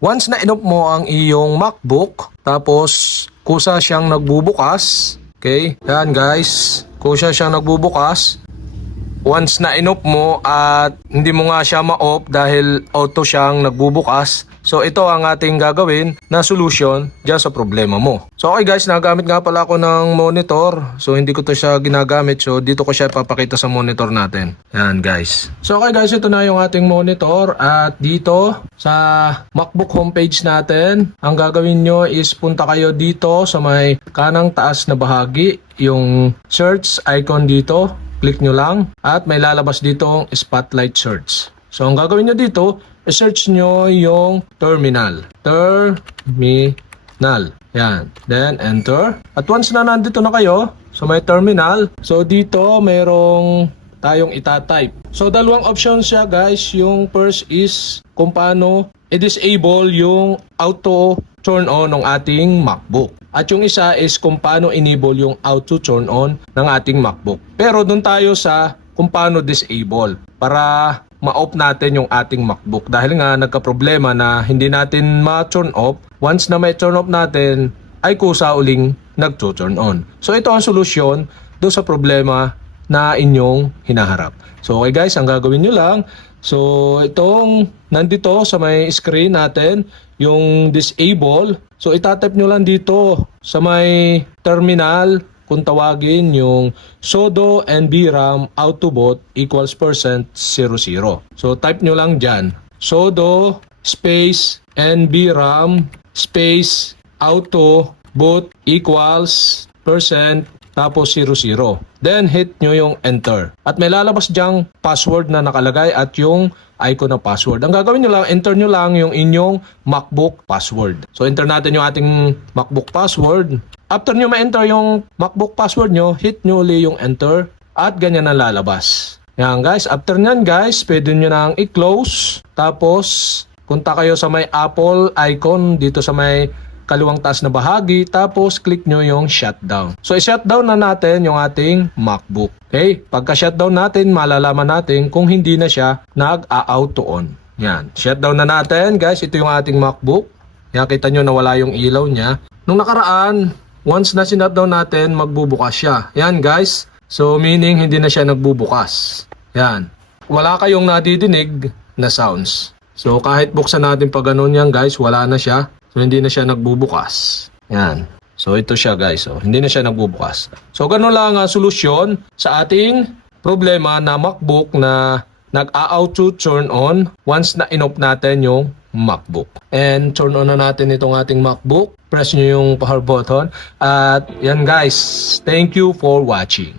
Once na inop mo ang iyong MacBook, tapos kusa siyang nagbubukas. Okay, yan guys, kusa siyang nagbubukas. Once na inop mo at hindi mo nga siya ma-off dahil auto siyang nagbubukas. So ito ang ating gagawin na solution dyan sa problema mo. So okay guys, nagamit nga pala ako ng monitor. So hindi ko to siya ginagamit. So dito ko siya ipapakita sa monitor natin. Yan guys. So okay guys, ito na yung ating monitor. At dito sa MacBook homepage natin, ang gagawin nyo is punta kayo dito sa may kanang taas na bahagi. Yung search icon dito. Click nyo lang at may lalabas ditong spotlight search. So ang gagawin nyo dito, search nyo yung terminal. Terminal. Yan. Then enter. At once na nandito na kayo, so may terminal. So dito mayroong tayong itatype. So dalawang options siya guys. Yung first is kung paano i-disable yung auto turn on ng ating MacBook. At yung isa is kung paano enable yung auto turn on ng ating MacBook. Pero doon tayo sa kung paano disable para ma-off natin yung ating MacBook. Dahil nga nagka-problema na hindi natin ma-turn off. Once na may turn off natin ay kusa uling nag-turn on. So ito ang solusyon doon sa problema na inyong hinaharap. So okay guys, ang gagawin nyo lang, so itong nandito sa may screen natin, yung disable. So itatype nyo lang dito sa may terminal kung tawagin yung sudo nvram autobot equals %00. So type nyo lang dyan. Sudo space nvram space autobot equals tapos 00. Then hit nyo yung enter. At may lalabas dyang password na nakalagay at yung icon ng password. Ang gagawin nyo lang, enter nyo lang yung inyong MacBook password. So enter natin yung ating MacBook password. After nyo ma-enter yung MacBook password nyo, hit nyo uli yung enter at ganyan ang lalabas. Yan guys, after nyan guys, pwede nyo nang i-close. Tapos punta kayo sa may Apple icon dito sa may kaliwang taas na bahagi, tapos click nyo yung shutdown. So i-shutdown na natin yung ating MacBook. Okay, pagka shutdown natin, malalaman natin kung hindi na siya nag-auto on. Yan, shutdown na natin guys. Ito yung ating MacBook. Yan, kita nyo na wala yung ilaw niya. Nung nakaraan, once na sinutdown natin, magbubukas siya. Yan guys, so meaning hindi na siya nagbubukas. Yan, wala kayong nadidinig na sounds. So kahit buksan natin pa ganun yan guys, wala na siya. So, hindi na siya nagbubukas. Yan. So, ito siya guys. So, hindi na siya nagbubukas. So, ganun lang ang solusyon sa ating problema na MacBook na nag-auto turn on once na in-off natin yung MacBook. And turn on na natin itong ating MacBook. Press nyo yung power button. At yan guys. Thank you for watching.